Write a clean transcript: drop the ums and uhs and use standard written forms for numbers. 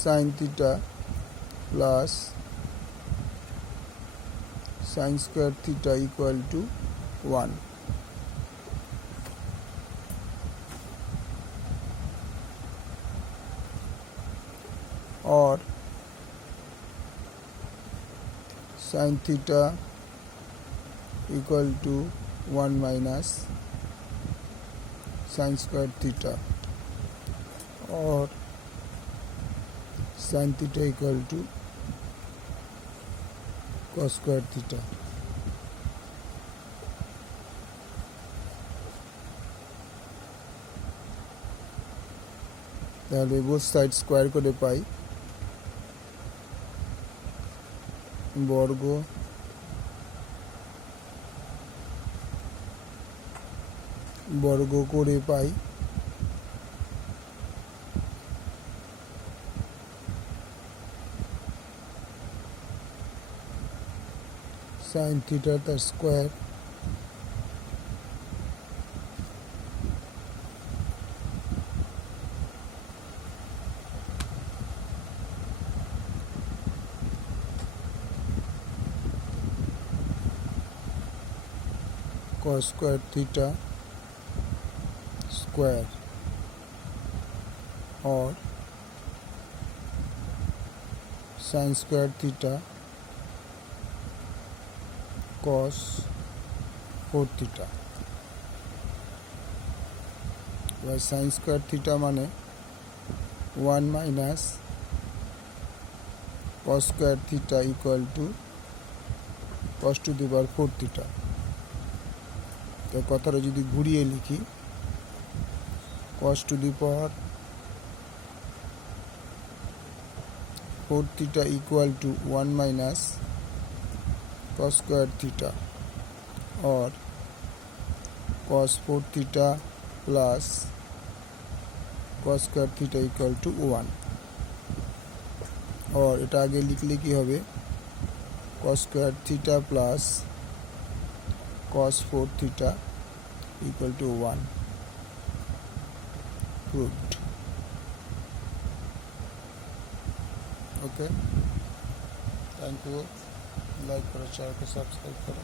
sin theta plus sin square theta equal to 1. Or sin theta equal to 1 minus sin square theta, or sin theta equal to cos square theta. তাহলে both side square করে পাই বর্গ করে পাই sin theta তার square cos square theta square, or sin square theta cos 4 theta. এবার sin square theta মানে 1 minus cos square theta equal to cos to the power 4 theta. তো কথাটা যদি ঘুরিয়ে লিখি, cos to the power 4 theta equal to 1 minus cos square theta, or cos 4 theta plus cos square theta equal to 1. और এটা আগে লিখলে কি হবে, cos square theta plus cos 4 theta equal to 1. Proved. Okay, thank you. Like करो, channel को subscribe करो.